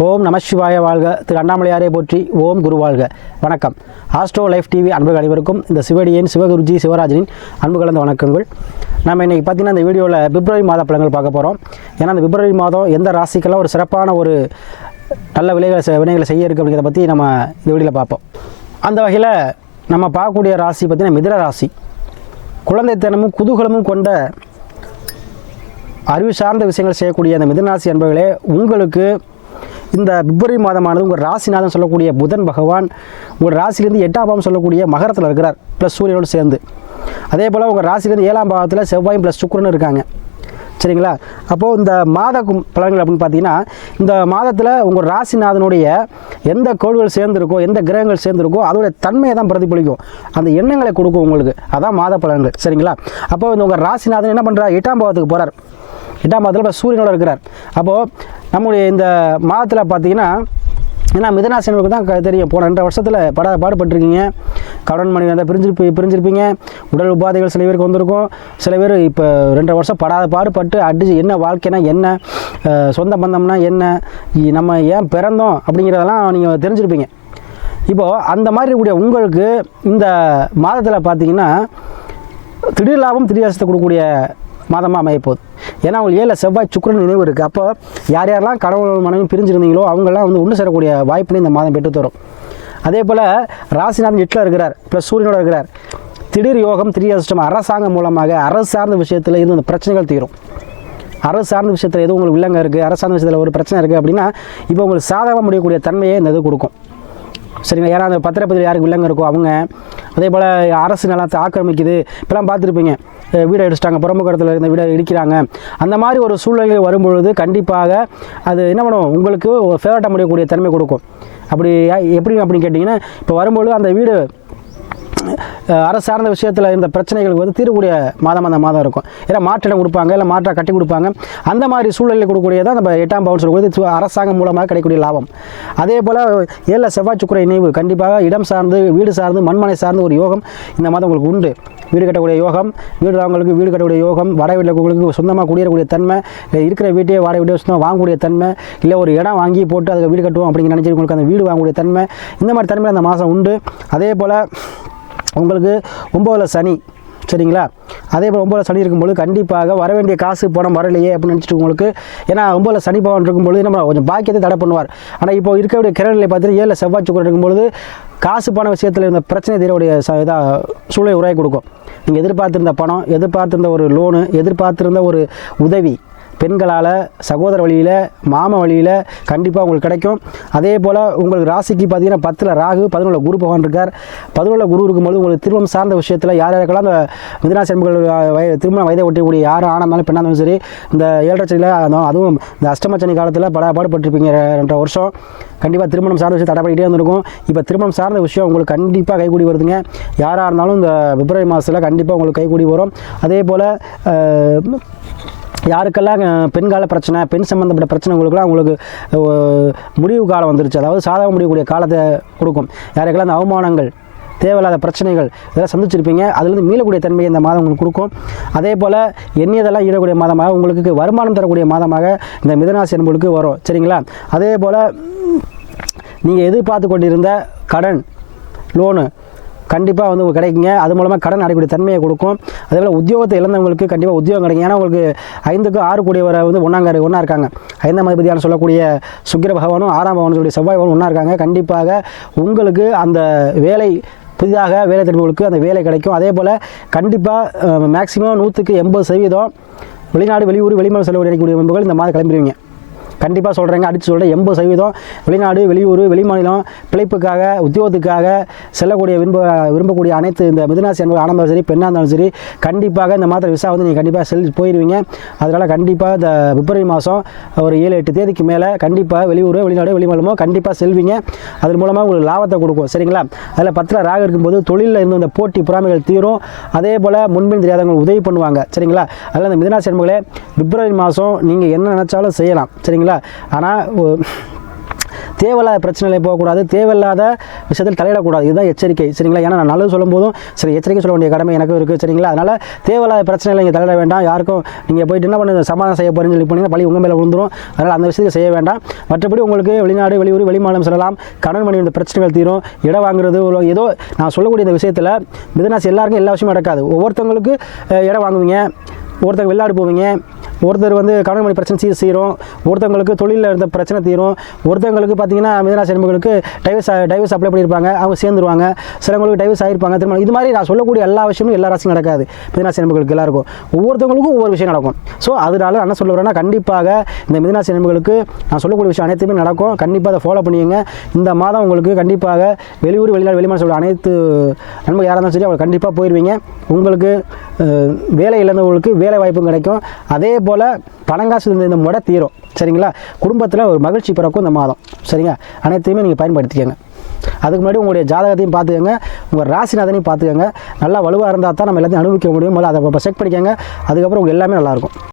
ஓம் நமசிவாய வாழ்க. திரு அண்ணாமலையாரே போற்றி ஓம் குரு வாழ்க. வணக்கம். ஆஸ்ட்ரோ லைஃப் டிவி அன்புகள் அனைவருக்கும் இந்த சிவடியின் சிவகுருஜி சிவராஜனின் அன்பு கலந்த வணக்கங்கள். நம்ம இன்றைக்கி பார்த்தீங்கன்னா இந்த வீடியோவில் பிப்ரவரி மாத பழங்கள் பார்க்க போகிறோம் ஏன்னா இந்த பிப்ரவரி மாதம் எந்த ராசிக்கெல்லாம் ஒரு சிறப்பான ஒரு நல்ல விலைகளை செ- வினைகளை செய்ய இருக்குது அப்படிங்கிறத பற்றி நம்ம இந்த வீடியோவில் பார்ப்போம். அந்த வகையில் நம்ம பார்க்கக்கூடிய ராசி பார்த்திங்கன்னா மிதிர ராசி. குழந்தைத்தனமும் குதூகலமும் கொண்ட அறிவு சார்ந்த விஷயங்கள் செய்யக்கூடிய அந்த மிதனராசி என்பவர்களே உங்களுக்கு இந்த பிப்ரவரி மாதமானது உங்கள் ராசிநாதன் சொல்லக்கூடிய புதன் பகவான் உங்கள் ராசிலேருந்து எட்டாம் பாவம் சொல்லக்கூடிய மகரத்தில் இருக்கிறார் ப்ளஸ் சூரியனோடு சேர்ந்து. அதே போல் உங்கள் ராசிலேருந்து ஏழாம் பாவத்தில் செவ்வாயும் ப்ளஸ் சுக்கரன் இருக்காங்க. சரிங்களா? அப்போது இந்த மாத கும்- பலன்கள் அப்படின்னு பார்த்தீங்கன்னா இந்த மாதத்தில் உங்கள் ராசிநாதனுடைய எந்த கோள்கள் சேர்ந்துருக்கோ எந்த கிரகங்கள் சேர்ந்துருக்கோ அதோடைய தன்மையை தான் பிரதிபலிக்கும். அந்த எண்ணங்களை கொடுக்கும் உங்களுக்கு. அதான் மாத பலன்கள். சரிங்களா? அப்போ இந்த உங்கள் ராசிநாதன் என்ன பண்ணுறா எட்டாம் பாவத்துக்கு போகிறார் எட்டாம் மாதத்தில் இப்போ சூரியனோட இருக்கிறார். அப்போது நம்முடைய இந்த மாதத்தில் பார்த்தீங்கன்னா ஏன்னா மிதனாசனுக்கு தான் தெரியும். போன ரெண்டு வருஷத்தில் படா பாடுபட்டிருக்கீங்க. கடன் மணி வந்தால் பிரிஞ்சிருப்பி பிரிஞ்சிருப்பீங்க. உடல் உபாதைகள் சில பேருக்கு வந்திருக்கும். சில பேர் இப்போ ரெண்டு வருஷம் படாத பாடுபட்டு அடிச்சு என்ன வாழ்க்கைனா என்ன சொந்த பந்தம்னா என்ன நம்ம ஏன் பிறந்தோம் அப்படிங்கிறதெல்லாம் நீங்கள் தெரிஞ்சிருப்பீங்க. இப்போது அந்த மாதிரி இருக்கக்கூடிய உங்களுக்கு இந்த மாதத்தில் பார்த்தீங்கன்னா திடீர் லாபம் திடீர் கொடுக்கக்கூடிய மாதமாக அமையப்போகுது ஏன்னா அவங்க ஏழில் செவ்வாய் சுக்கரன் நினைவு இருக்குது அப்போ யார் யாரெல்லாம் கடவுள் மனைவி பிரிஞ்சிருந்தீங்களோ அவங்கெல்லாம் வந்து ஒன்று சேரக்கூடிய வாய்ப்பினை இந்த மாதம் பெற்று தரும். அதே போல் ராசிநாதன் எட்டில் இருக்கிறார் ப்ளஸ் சூரியனோட இருக்கிறார். திடீர் யோகம் திடீர் அதிர்ஷ்டம் அரசாங்கம் மூலமாக அரசு சார்ந்த விஷயத்தில் இருந்து அந்த பிரச்சனைகள் தீரும். அரசு சார்ந்த விஷயத்தில் எதுவும் உங்களுக்கு வில்லங்க இருக்குது அரசு விஷயத்தில் ஒரு பிரச்சனை இருக்குது அப்படின்னா இப்போ உங்களுக்கு சாதகமாக முடியக்கூடிய தன்மையை இந்த இது கொடுக்கும். சரிங்களா? யாராவது அந்த பத்திரப்பதில் யாருக்கு வில்லங்க இருக்கோ அவங்க அதே போல் அரசு நிலத்தை ஆக்கிரமிக்குது. இப்போலாம் பார்த்துருப்பீங்க வீடை இடிச்சிட்டாங்க புறமுகத்தில் இருந்த வீடை இடிக்கிறாங்க. அந்த மாதிரி ஒரு சூழ்நிலை வரும்பொழுது கண்டிப்பாக அது என்ன பண்ணும்? உங்களுக்கு ஒரு ஃபேவரட்டாக முடியக்கூடிய தன்மை கொடுக்கும். அப்படி எப்படி அப்படின்னு கேட்டிங்கன்னா இப்போ வரும்பொழுது அந்த வீடு அரசு சார்ந்த விஷயத்தில் இருந்த பிரச்சனைகளுக்கு வந்து தீரக்கூடிய மாதம் அந்த மாதம் இருக்கும். ஏன்னா மாற்றிடம் கொடுப்பாங்க இல்லை மாற்றாக கட்டி கொடுப்பாங்க. அந்த மாதிரி சூழ்நிலை கொடுக்கக்கூடியதான் நம்ம எட்டாம் பவுன் சொல்லக்கூடியது அரசாங்கம் மூலமாக கிடைக்கக்கூடிய லாபம். அதே போல் ஏழில் செவ்வாய் சுக்கிர இணைவு கண்டிப்பாக இடம் சார்ந்து வீடு சார்ந்து மண்மனை சார்ந்து ஒரு யோகம் இந்த மாதம் உங்களுக்கு உண்டு. வீடு கட்டக்கூடிய யோகம் வீடு அவங்களுக்கு வீடு கட்டக்கூடிய யோகம் வாடகை வீட்டில் உங்களுக்கு சொந்தமாக குடியேறக்கூடிய தன்மை இருக்கிற வீட்டையே வாடகை வீட்டையே சொந்தமாக வாங்கக்கூடிய தன்மை இல்லை ஒரு இடம் வாங்கி போட்டு அதுக்கு வீடு கட்டுவோம் அப்படிங்கிற நினச்சி உங்களுக்கு அந்த வீடு வாங்கக்கூடிய தன்மை இந்த மாதிரி தன்மை அந்த மாதம் உண்டு. அதே போல் உங்களுக்கு ஒம்போதில் சனி சரிங்களா? அதே போல் ஒம்பதில் சனி இருக்கும்போது கண்டிப்பாக வர வேண்டிய காசு பணம் வரலையே அப்படின்னு நினச்சிட்டு உங்களுக்கு ஏன்னா ஒம்பதில் சனி பவன் இருக்கும்பொழுது நம்ம கொஞ்சம் பாக்கியத்தை தடை பண்ணுவார். ஆனால் இப்போ இருக்கக்கூடிய கிரகநிலை பார்த்துட்டு ஏழில் செவ்வாய் சுக்கரம் இருக்கும்பொழுது காசு பண விஷயத்தில் இருந்த பிரச்சனை தீரவுடைய ச இதாக சூழலை உருவாக்கி கொடுக்கும். நீங்கள் எதிர்பார்த்திருந்த பணம் எதிர்பார்த்திருந்த ஒரு லோனு எதிர்பார்த்திருந்த ஒரு உதவி பெண்களால் சகோதர வழியில் மாம வழியில் கண்டிப்பாக உங்களுக்கு கிடைக்கும். அதே போல் உங்களுக்கு ராசிக்கு பார்த்தீங்கன்னா பத்தில் ராகு பதினொன்றில் குரு பகவான் இருக்கார். பதினொன்றில் குரு இருக்கும்போது உங்களுக்கு திருமணம் சார்ந்த விஷயத்தில் யார் யாருக்கெல்லாம் அந்த மிதனாசன்கள் வய திருமண வயதை ஒட்டியக்கூடிய யார் ஆனாலும் பெண்ணாக இருந்தாலும் சரி இந்த ஏழரை அதுவும் இந்த அஷ்டமச்சனி காலத்தில் பட பாடுபட்டிருப்பீங்க ரெண்டரை வருஷம். கண்டிப்பாக திருமணம் சார்ந்த விஷயம் தடைப்படிக்கிட்டே இருந்திருக்கும் இப்போ திருமணம் சார்ந்த விஷயம் உங்களுக்கு கண்டிப்பாக கைகூடி வருதுங்க. யாராக இருந்தாலும் இந்த பிப்ரவரி மாதத்தில் கண்டிப்பாக உங்களுக்கு கைகூடி வரும். அதே போல் யாருக்கெல்லாம் பெண்கால பிரச்சனை பெண் சம்மந்தப்பட்ட பிரச்சனைகளுக்குலாம் உங்களுக்கு முடிவு காலம் வந்துருச்சு. அதாவது சாதகம் முடியக்கூடிய காலத்தை கொடுக்கும். யாருக்கெல்லாம் அந்த அவமானங்கள் தேவையில்லாத பிரச்சனைகள் இதெல்லாம் சந்திச்சிருப்பீங்க அதுலேருந்து மீளக்கூடிய தன்மை இந்த மாதம் உங்களுக்கு கொடுக்கும். அதே போல் எண்ணியதெல்லாம் ஈடக்கூடிய மாதமாக உங்களுக்கு வருமானம் தரக்கூடிய மாதமாக இந்த மிதனாசி என்பவர்களுக்கு வரும். சரிங்களா? அதே போல் நீங்கள் எதிர்பார்த்து கொண்டிருந்த கடன் லோனு கண்டிப்பாக வந்து உங்களுக்கு கிடைக்குங்க. அது மூலமாக கடன் அடைக்கூடிய தன்மையை கொடுக்கும். அதே போல் உத்தியோகத்தை இழந்தவங்களுக்கு கண்டிப்பாக உத்தியோகம் கிடைக்கும். ஏன்னா உங்களுக்கு ஐந்துக்கு ஆறு கூடியவரை வந்து ஒன்றாங்க ஒன்றா இருக்காங்க. ஐந்தாம் அதிபதியான சொல்லக்கூடிய சுக்கிர பகவானும் ஆறாம் பகவானும் சொல்லக்கூடிய செவ்வாய் பகவானும் ஒன்றா இருக்காங்க. கண்டிப்பாக உங்களுக்கு அந்த வேலை புதிதாக வேலை தேடுபவர்களுக்கு அந்த வேலை கிடைக்கும். அதே போல் கண்டிப்பாக மேக்ஸிமம் நூற்றுக்கு எண்பது சதவீதம் வெளிநாடு வெளியூர் வெளிமாநிலம் செல்லக்கூடிய நண்பர்கள் இந்த மாதிரி கிளம்பிடுவீங்க கண்டிப்பாக சொல்கிறேங்க அடித்து சொல்கிறேன் எண்பது சதவீதம் வெளிநாடு வெளியூர் வெளிமாநிலம் பிழைப்புக்காக உத்தியோகத்துக்காக செல்லக்கூடிய விரும்ப விரும்பக்கூடிய அனைத்து இந்த மிதுனாசி அன்பு ஆனந்தாலும் சரி பெண்ணாக இருந்தாலும் சரி கண்டிப்பாக இந்த மாத்திரை விசா வந்து நீங்கள் கண்டிப்பாக செல் போயிடுவீங்க அதனால் கண்டிப்பாக இந்த பிப்ரவரி மாதம் ஒரு ஏழு எட்டு தேதிக்கு மேலே கண்டிப்பாக வெளியூர் வெளிநாடு வெளிமாநிலமோ கண்டிப்பாக செல்வீங்க. அதன் மூலமாக உங்களுக்கு லாபத்தை கொடுக்கும். சரிங்களா? அதில் பத்தில் ராக இருக்கும்போது தொழிலில் இருந்து இந்த போட்டி புறாமைகள் தீரும். அதே போல் முன்பின் தெரியாதவங்க உதவி பண்ணுவாங்க. சரிங்களா? அதில் இந்த மிதனாசி அன்புகளே பிப்ரவரி மாதம் நீங்கள் என்ன நினச்சாலும் செய்யலாம். சரிங்களா? ஆனால் தேவையில்லாத பிரச்சனையில் போகக்கூடாது. தேவையில்லாத விஷயத்தில் தலையிடக்கூடாது. இதுதான் எச்சரிக்கை. சரிங்களா? ஏன்னா நான் நல்லது சொல்லும் போதும் சரி எச்சரிக்கை சொல்ல வேண்டிய கடமை எனக்கும் இருக்குது சரிங்களா? அதனால் தேவையில்லாத பிரச்சனையில் நீங்கள் தலையிட வேண்டாம். யாருக்கும் நீங்கள் போயிட்டு என்ன பண்ணு சமாதானம் செய்ய போகிறீங்கன்னு சொல்லி போனீங்கன்னா பழி உங்கள் மேலே விழுந்துரும். அதனால் அந்த விஷயத்தை செய்ய வேண்டாம். மற்றபடி உங்களுக்கு வெளிநாடு வெளியூர் வெளிமாநிலம் செல்லலாம். கடன் மணி இந்த பிரச்சனைகள் தீரும். இடம் வாங்குறது ஏதோ நான் சொல்லக்கூடிய இந்த விஷயத்தில் மிதனாசி எல்லாருக்கும் எல்லா விஷயமும் நடக்காது. ஒவ்வொருத்தவங்களுக்கு இடம் வாங்குவீங்க. ஒருத்தங்க வெளிநாடு போவீங்க. ஒருத்தர் வந்து கடன் பண்ணி பிரச்சனை சீர் செய்கிறோம் ஒருத்தவங்களுக்கு தொழிலில் இருந்த பிரச்சனை தீரும். ஒருத்தவங்களுக்கு பார்த்தீங்கன்னா மிதனாசி என்பவர்களுக்கு டைவர்ஸ் டைவர்ஸ் அப்ளை பண்ணியிருப்பாங்க. அவங்க சேர்ந்துருவாங்க. சிலவங்களுக்கு டைவர்ஸ் ஆகிருப்பாங்க திருமணம் இது மாதிரி நான் சொல்லக்கூடிய எல்லா விஷயமும் எல்லா ராசியும் நடக்காது. மிதனாசி என்பவர்களுக்கு எல்லாருக்கும். ஒவ்வொருத்தவங்களுக்கும் ஒவ்வொரு விஷயம் நடக்கும். ஸோ அதனால என்ன சொல்ல வரேன்னா கண்டிப்பாக இந்த மிதனாசி என்பவர்களுக்கு நான் சொல்லக்கூடிய விஷயம் அனைத்துமே நடக்கும். கண்டிப்பாக அதை ஃபாலோ பண்ணிங்க இந்த மாதம் உங்களுக்கு கண்டிப்பாக வெளியூர் வெளிநாடு வெளிமாநிலம் சொல்ல அனைத்து நண்பர்கள் யாராக இருந்தாலும் சரி அவங்க கண்டிப்பாக போயிடுவீங்க உங்களுக்கு வேலை இழந்தவங்களுக்கு வேலை வாய்ப்பும் கிடைக்கும். அதே போல் பணங்காசு இருந்த இந்த முறை தீரும். சரிங்களா? குடும்பத்தில் ஒரு மகிழ்ச்சி பிறக்கும் இந்த மாதம். சரிங்க? அனைத்தையுமே நீங்கள் பயன்படுத்திக்கங்க. அதுக்கு முன்னாடி உங்களுடைய ஜாதகத்தையும் பார்த்துக்கோங்க. உங்கள் ராசிநாதனையும் பார்த்துக்கோங்க. நல்லா வலுவாக இருந்தால் தான் நம்ம எல்லாத்தையும் அனுபவிக்க முடியும். முதல்ல அதை செக் பண்ணிக்கோங்க. அதுக்கப்புறம் உங்களுக்கு எல்லாமே நல்லாயிருக்கும்